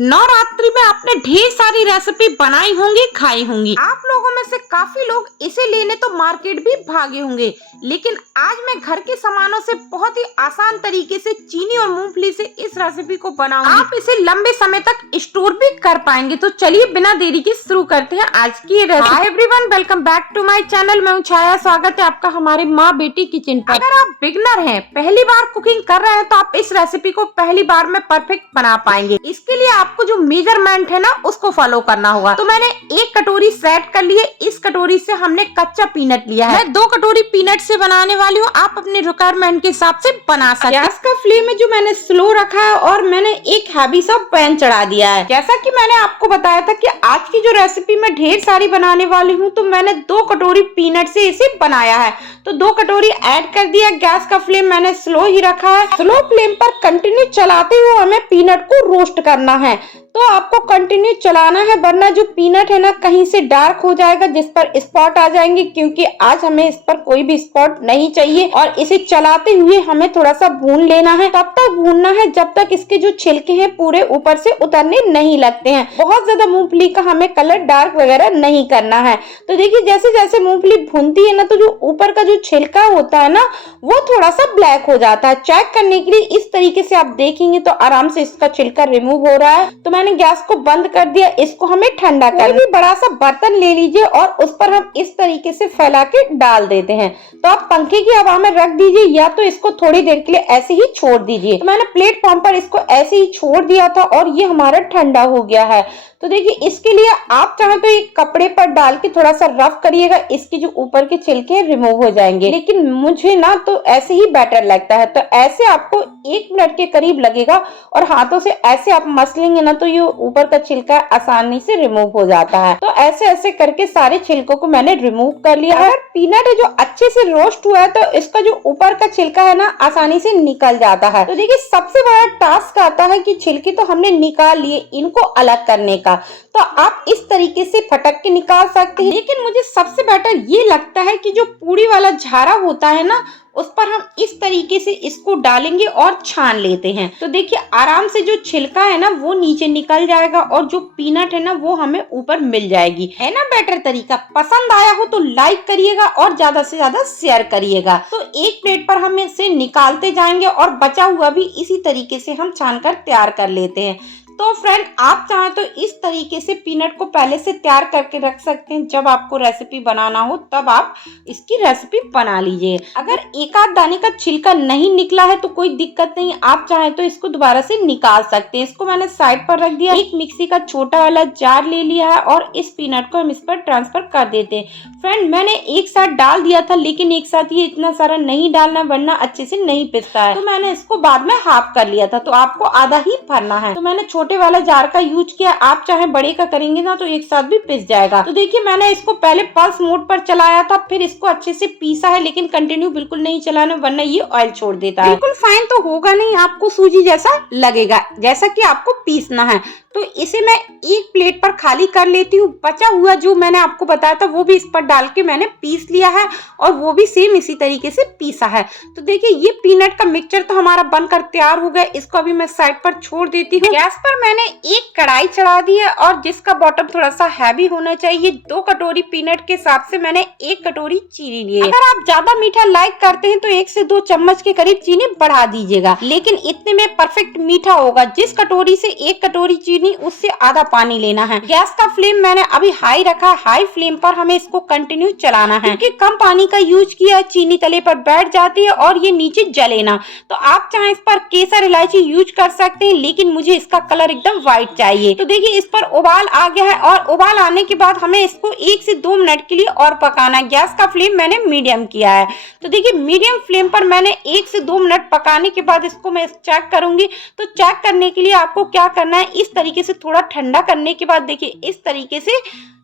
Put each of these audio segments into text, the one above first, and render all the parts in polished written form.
नवरात्रि में आपने ढेर सारी रेसिपी बनाई होंगी, खाई होंगी। आप लोगों में से काफी लोग इसे लेने तो मार्केट भी भागे होंगे, लेकिन आज मैं घर के सामानों से बहुत ही आसान तरीके से चीनी और मूंगफली से इस रेसिपी को बनाऊंगी। आप इसे लंबे समय तक स्टोर भी कर पाएंगे। तो चलिए बिना देरी के शुरू करते हैं आज की recipe. Hi everyone, welcome back to my channel. मैं हूं छाया, स्वागत है आपका हमारे माँ बेटी किचन पर। अगर आप बिगनर हैं, पहली बार कुकिंग कर रहे हैं, तो आप इस रेसिपी को पहली बार में परफेक्ट बना पाएंगे। इसके लिए आपको जो मेजरमेंट है ना, उसको फॉलो करना होगा। तो मैंने एक कटोरी सेट कर ली है। इस कटोरी से हमने कच्चा पीनट लिया है। मैं 2 कटोरी पीनट से बनाने वाली हूँ। आप अपने रिक्वायरमेंट के हिसाब से बना सकते हैं। गैस का फ्लेम है जो मैंने स्लो रखा है और मैंने एक हैवी सा पैन चढ़ा दिया है। जैसा कि मैंने आपको बताया था कि आज की जो रेसिपी मैं ढेर सारी बनाने वाली हूँ, तो मैंने 2 कटोरी पीनट से इसे बनाया है। तो 2 कटोरी ऐड कर दिया। गैस का फ्लेम मैंने स्लो ही रखा है। स्लो फ्लेम पर कंटिन्यू चलाते हुए हमें पीनट को रोस्ट करना है। तो आपको कंटिन्यू चलाना है, वरना जो पीनट है ना, कहीं से डार्क हो जाएगा, जिस पर स्पॉट आ जाएंगे, क्योंकि आज हमें इस पर कोई भी स्पॉट नहीं चाहिए। और इसे चलाते हुए हमें थोड़ा सा भून लेना है। तब तक भूनना है जब तक इसके जो छिलके हैं पूरे ऊपर से उतरने नहीं लगते हैं। बहुत ज्यादा मूंगफली का हमें कलर डार्क वगैरह नहीं करना है। तो देखिए, जैसे जैसे मूंगफली भूनती है ना, तो जो ऊपर का जो छिलका होता है ना, वो थोड़ा सा ब्लैक हो जाता है। चेक करने के लिए इस तरीके से आप देखेंगे तो आराम से इसका छिलका रिमूव हो रहा है। तो मैंने गैस को बंद कर दिया। इसको हमें ठंडा कर भी बड़ा सा बर्तन ले लीजिए और उस पर हम इस तरीके से फैला के डाल देते हैं। तो आप पंखे की हवा में रख दीजिए, या तो इसको थोड़ी देर के लिए ऐसे ही छोड़ दीजिए। तो मैंने प्लेटफॉर्म पर इसको ऐसे ही छोड़ दिया था और ये हमारा ठंडा हो गया है। तो देखिए, इसके लिए आप चाहे तो एक कपड़े पर डाल के थोड़ा सा रफ करिएगा, इसके जो ऊपर के छिलके रिमूव हो जाएंगे। लेकिन मुझे ना तो ऐसे ही बेटर लगता है। तो ऐसे आपको 1 मिनट के करीब लगेगा और हाथों से ऐसे आप मसलेंगे ना, तो ये ऊपर का छिलका आसानी से रिमूव हो जाता है। तो ऐसे ऐसे करके सारे छिलकों को मैंने रिमूव कर लिया है। पीनट है जो अच्छे से रोस्ट हुआ है, तो इसका जो ऊपर का छिलका है ना, आसानी से निकल जाता है। तो देखिए, सबसे बड़ा टास्क आता है कि छिलके तो हमने निकाल लिए, इनको अलग करने का। तो आप इस तरीके से फटक के निकाल सकते हैं। लेकिन मुझे सबसे बेटर ये लगता है कि जो पूरी वाला झारा होता है ना, उस पर हम इस तरीके से इसको डालेंगे और छान लेते हैं। तो देखिए, आराम से जो छिलका है ना, वो नीचे निकल जाएगा और जो पीनट है ना, वो हमें ऊपर मिल जाएगी। है ना बेटर तरीका? पसंद आया हो तो लाइक करिएगा और ज्यादा से ज्यादा शेयर करिएगा। तो एक प्लेट पर हम इसे निकालते जाएंगे और बचा हुआ भी इसी तरीके से हम छान कर तैयार कर लेते हैं। तो फ्रेंड, आप चाहें तो इस तरीके से पीनट को पहले से तैयार करके रख सकते हैं। जब आपको रेसिपी बनाना हो तब आप इसकी रेसिपी बना लीजिए। अगर एक आध दाने का छिलका नहीं निकला है तो कोई दिक्कत नहीं, आप चाहें तो इसको दोबारा से निकाल सकते हैं। इसको मैंने साइड पर रख दिया। एक मिक्सी का छोटा वाला जार ले लिया है और इस पीनट को हम इस पर ट्रांसफर कर देते हैं। फ्रेंड, मैंने एक साथ डाल दिया था, लेकिन एक साथ ये इतना सारा नहीं डालना, वरना अच्छे से नहीं पिसता है। तो मैंने इसको बाद में हाफ कर लिया था। तो आपको आधा ही भरना है। तो मैंने छोटे वाला जार का यूज किया। आप चाहे बड़े का करेंगे ना, तो एक साथ भी पिस जाएगा। तो देखिए, मैंने इसको पहले पल्स मोड पर चलाया था, फिर इसको अच्छे से पीसा है। लेकिन कंटिन्यू बिल्कुल नहीं चलाना, वरना ये ऑयल छोड़ देता है। बिल्कुल फाइन तो होगा नहीं, आपको सूजी जैसा लगेगा, जैसा कि आपको पीसना है। तो इसे मैं एक प्लेट पर खाली कर लेती हूँ। बचा हुआ जो मैंने आपको बताया था, वो भी इस पर डाल के मैंने पीस लिया है और वो भी सेम इसी तरीके से पीसा है। तो देखिए, ये पीनट का मिक्सचर तो हमारा बनकर तैयार हो गया। इसको अभी मैं साइड पर छोड़ देती हूँ। गैस पर मैंने एक कढ़ाई चढ़ा दी है और जिसका बॉटम थोड़ा सा हैवी होना चाहिए। 2 कटोरी पीनट के हिसाब से मैंने 1 कटोरी चीनी ली है। अगर आप ज्यादा मीठा लाइक करते हैं तो 1 से 2 चम्मच के करीब चीनी बढ़ा दीजिएगा, लेकिन इतने में परफेक्ट मीठा होगा। जिस कटोरी से 1 कटोरी चीनी, उससे आधा पानी लेना है। गैस का फ्लेम मैंने अभी हाई रखा। हाई फ्लेम पर हमें इसको कंटिन्यू चलाना है, क्योंकि कम पानी का यूज किया, चीनी तले पर बैठ जाती है और ये नीचे जले ना। तो आप चाहे इस पर केसर इलायची यूज कर सकते हैं, लेकिन मुझे इसका कलर एकदम व्हाइट चाहिए। तो देखिए, इस पर उबाल आ गया है और उबाल आने के बाद हमें इसको 1 से 2 मिनट के लिए और पकाना है। गैस का फ्लेम मैंने मीडियम किया है। तो देखिए, मीडियम फ्लेम पर मैंने 1 से 2 मिनट पकाने के बाद इसको मैं चेक करूंगी। तो चेक करने के लिए आपको क्या करना है, इस तरीके से थोड़ा ठंडा करने के बाद देखिए, इस तरीके से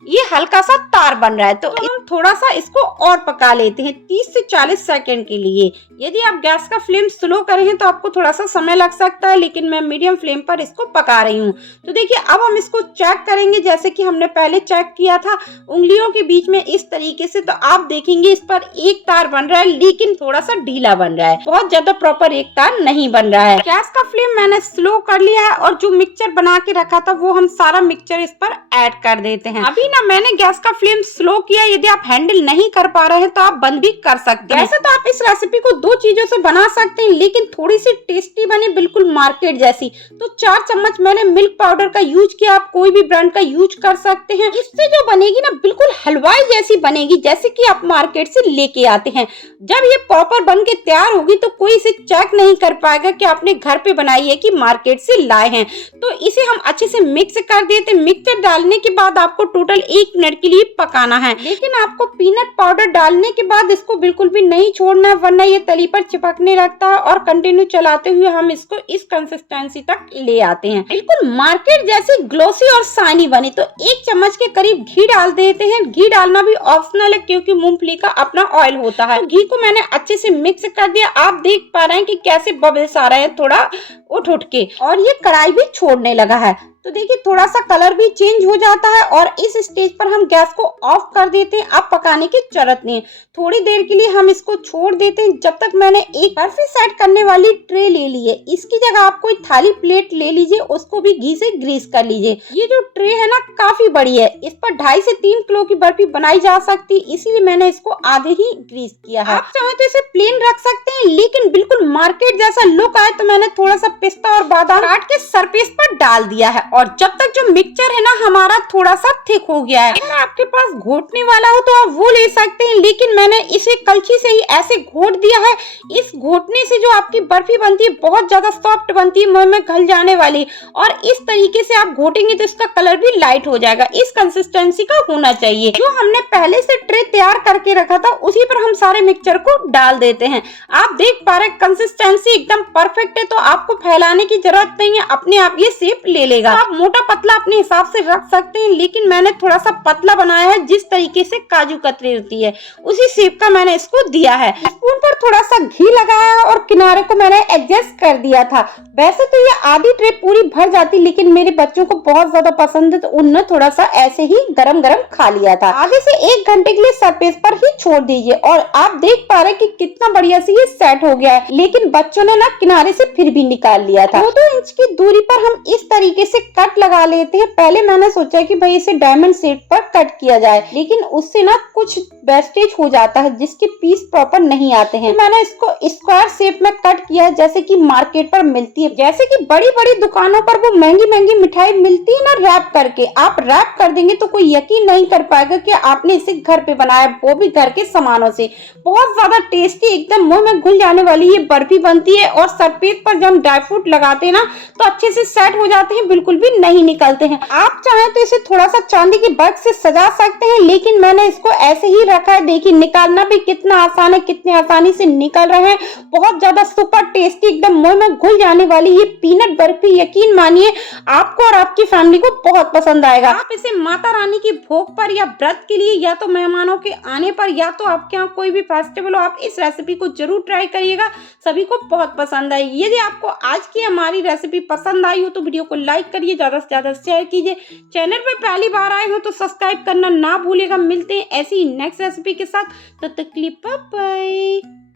ये हल्का सा तार बन रहा है, तो हम थोड़ा सा इसको और पका लेते हैं 30 से 40 सेकंड के लिए। यदि आप गैस का फ्लेम स्लो करें तो आपको थोड़ा सा समय लग सकता है, लेकिन मैं मीडियम फ्लेम पर इसको पका रही हूँ। तो देखिए अब हम इसको चेक करेंगे जैसे कि हमने पहले चेक किया था उंगलियों के बीच में इस तरीके से। तो आप देखेंगे इस पर एक तार बन रहा है, लेकिन थोड़ा सा ढीला बन रहा है, बहुत ज्यादा प्रॉपर एक तार नहीं बन रहा है। गैस का फ्लेम मैंने स्लो कर लिया है और जो मिक्सचर बना के रखा था वो हम सारा मिक्सचर इस पर ऐड कर देते हैं। अभी ना मैंने गैस का फ्लेम स्लो किया, यदि आप हैंडल नहीं कर पा रहे हैं तो आप बंद भी कर सकते हैं। वैसे तो आप इस रेसिपी को 2 चीजों से बना सकते हैं, लेकिन थोड़ी सी टेस्टी बने बिल्कुल मार्केट जैसी, तो 4 चम्मच मैंने मिल्क पाउडर का यूज किया। आप कोई भी ब्रांड का यूज कर सकते हैं। इससे जो बनेगी ना बिल्कुल हलवाई जैसी बनेगी, जैसे कि आप मार्केट से लेके आते हैं। जब ये प्रॉपर बन के तैयार होगी तो कोई इसे चेक नहीं कर पाएगा कि आपने घर पे बनाई है कि मार्केट से लाए हैं। तो इसे हम अच्छे से मिक्स कर देते हैं। मिक्सचर डालने के बाद आपको टोटल 1 मिनट के लिए पकाना है, लेकिन आपको पीनट पाउडर डालने के बाद इसको बिल्कुल भी नहीं छोड़ना है, वरना ये तली पर चिपकने लगता है और कंटिन्यू चलाते हुए हम इसको इस कंसिस्टेंसी तक ले आते हैं, बिल्कुल मार्केट जैसी ग्लोसी और शाइनी बने। तो 1 चम्मच के करीब घी डाल देते हैं। घी डालना भी ऑप्शनल है क्योंकि मूंगफली का अपना ऑयल होता है। तो घी को मैंने अच्छे से मिक्स कर दिया। आप देख पा रहे हैं कि कैसे बबल्स आ रहे हैं थोड़ा उठ के, और ये कढ़ाई भी छोड़ने लगा है। तो देखिए थोड़ा सा कलर भी चेंज हो जाता है और इस स्टेज पर हम गैस को ऑफ कर देते हैं। अब पकाने की जरूरत नहीं है, थोड़ी देर के लिए हम इसको छोड़ देते हैं। जब तक मैंने एक बर्फी सेट करने वाली ट्रे ले ली है, इसकी जगह आप कोई थाली प्लेट ले लीजिए, उसको भी घी से ग्रीस कर लीजिए। ये जो ट्रे है ना काफी बड़ी है, इस पर 2.5 से 3 किलो की बर्फी बनाई जा सकती है, इसीलिए मैंने इसको आधे ही ग्रीस किया है। आप चाहे तो इसे प्लेन रख सकते हैं, लेकिन बिल्कुल मार्केट जैसा लुक आए तो मैंने थोड़ा सा पिस्ता और बादाम काट के सरफेस पर डाल दिया है। और जब तक जो मिक्सचर है ना हमारा थोड़ा सा थिक हो गया है, अगर आपके पास घोटने वाला हो तो आप वो ले सकते हैं, लेकिन मैंने इसे कलछी से ही ऐसे घोट दिया है। इस घोटने से जो आपकी बर्फी बनती है बहुत ज्यादा सॉफ्ट बनती है, मुंह में घुल जाने वाली, और इस तरीके से आप घोटेंगे तो इसका कलर भी लाइट हो जाएगा। इस कंसिस्टेंसी का होना चाहिए। जो हमने पहले से ट्रे तैयार करके रखा था उसी पर हम सारे मिक्सचर को डाल देते हैं। आप देख पा रहे कंसिस्टेंसी एकदम परफेक्ट है, तो आपको फैलाने की जरूरत नहीं है, अपने आप ये शेप ले लेगा। आप मोटा पतला अपने हिसाब से रख सकते हैं, लेकिन मैंने थोड़ा सा पतला बनाया है, जिस तरीके से काजू कतरी होती है उसी शेप का मैंने इसको दिया है। स्पून पर थोड़ा सा घी लगाया और किनारे को मैंने एडजस्ट कर दिया था। वैसे तो ये आधी ट्रे पूरी भर जाती, लेकिन मेरे बच्चों को बहुत ज्यादा पसंद है तो उन्होंने थोड़ा सा ऐसे ही गरम गरम खा लिया था। आधे से 1 घंटे के लिए सरफेस पर ही छोड़ दीजिए, और आप देख पा रहे कि कितना बढ़िया से ये सेट हो गया है। लेकिन बच्चों ने ना किनारे से फिर भी निकाल लिया था। 2-2 इंच की दूरी पर हम इस तरीके से कट लगा लेते हैं। पहले मैंने सोचा कि भाई इसे डायमंड शेप पर कट किया जाए, लेकिन उससे ना कुछ वेस्टेज हो जाता है जिसके पीस प्रॉपर नहीं आते हैं। मैंने इसको स्क्वायर शेप में कट किया जैसे कि मार्केट पर मिलती है। जैसे कि बड़ी बड़ी दुकानों पर वो महंगी महंगी मिठाई मिलती है ना रैप करके, आप रैप कर देंगे तो कोई यकीन नहीं कर पाएगा कि आपने इसे घर पे बनाया, वो भी घर के सामानों से। बहुत ज्यादा टेस्टी, एकदम मुंह में घुल जाने वाली ये बर्फी बनती है। और सरफेस पर जब हम ड्राई फ्रूट लगाते हैं ना तो अच्छे से सेट हो जाते हैं, बिल्कुल भी नहीं निकलते हैं। आप चाहें तो इसे थोड़ा सा चांदी की वर्क से सजा सकते हैं, लेकिन मैंने इसको ऐसे ही रखा है। देखिए निकालना भी कितना आसान है, कितने आसानी से निकल रहे हैं। बहुत ज्यादा सुपर टेस्टी, एकदम मुंह में घुल जाने वाली ये पीनट बर्फी, यकीन मानिए आपको और आपकी फैमिली को बहुत पसंद आएगा। आप इसे माता रानी की भोग पर या व्रत के लिए, या तो मेहमानों के आने पर, या तो आपके यहाँ कोई भी फेस्टिवल हो, आप इस रेसिपी को जरूर ट्राई करिएगा, सभी को बहुत पसंद आएगी। यदि आपको आज की हमारी रेसिपी पसंद आई हो तो वीडियो को लाइक करिए, ज्यादा से ज्यादा शेयर कीजिए। चैनल पर पहली बार आए हो तो सब्सक्राइब करना ना भूलिएगा। मिलते हैं ऐसी नेक्स्ट रेसिपी के साथ, तब तक के लिए बाय बाय।